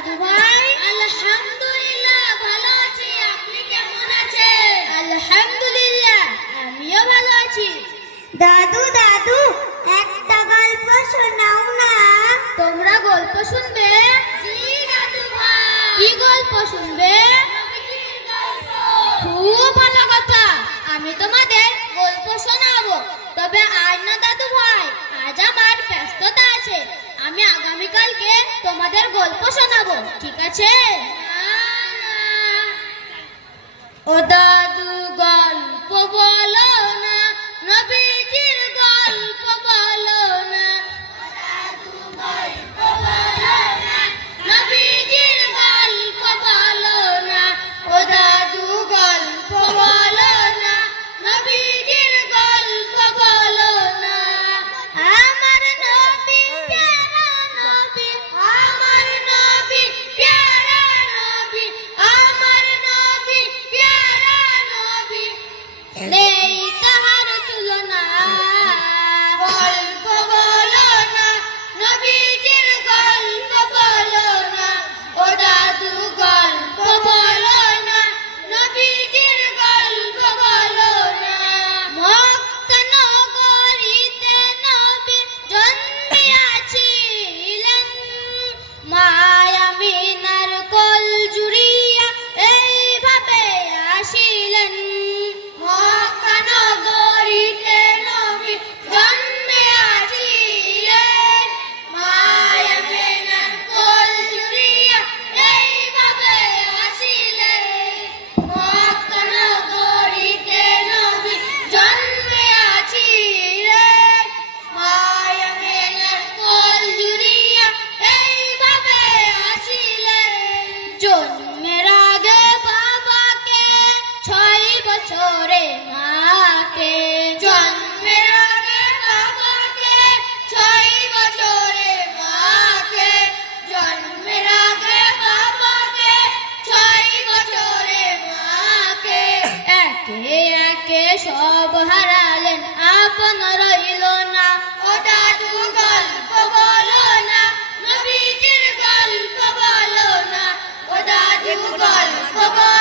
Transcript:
দাদু ভাই? আলহামদুলিল্লাহ ভালো আছি, আপনি কেমন আছেন? আলহামদুলিল্লাহ আমিও ভালো আছি। দাদু দাদু একটা গল্প শোনাও না। তোমরা গল্প শুনবে? জি দাদু ভাই। কি গল্প শুনবে? নবীজির গল্প। খুব ভালো কথা, আমি তোমাদের গল্প শোনাবো। তবে আজ না দাদু ভাই, আজ আমার ব্যস্ততা আছে। আমি আগামীকালকে তোমাদের গল্প শোনাবো, ঠিক আছে? ও দাদু গল্প বলো না, নবীজির গল্প বলো না। নবীজির গল্প বলো না, ও দাদু গল্প বলো না, নবীজির গল্প বলো না। আমার নবী প্যারা নবী, আমার নবী প্যারা নবী, আমার নবী প্যারা নবী, নেই তাহার তুলনা। গল্প বলো না, নবীজির গল্প বলো না, ও দাদু গল্প বলো না, নবীজির গল্প বলো না। মক্কা নগরীতে নবী জন্মিয়াছিলেন, মায়া আমিনার কোল জুড়িয়া এইভাবে আসিলেন। মক্কা নগরীতে নবী জন্মিয়াছিলেন, মায়া আমিনার কোল জুড়িয়া এইভাবে আসিলেন। মক্কা নগরীতে নবী জন্মিয়াছিলেন, মায়া আমিনার কোল জুড়িয়া এইভাবে আসিলেন। জন্মের আগে বাবাকে, 6 বছরে মাকে। জন্মের আগে বাবাকে, 6 বছরে মাকে। জন্মের আগে বাবাকে, 6 বছরে মাকে। একে একে সব হারালেন, আপন রইল না। ও দাদু গল্প বলো না, নবীজির গল্প বলো না, ও দাদু গল্প বলো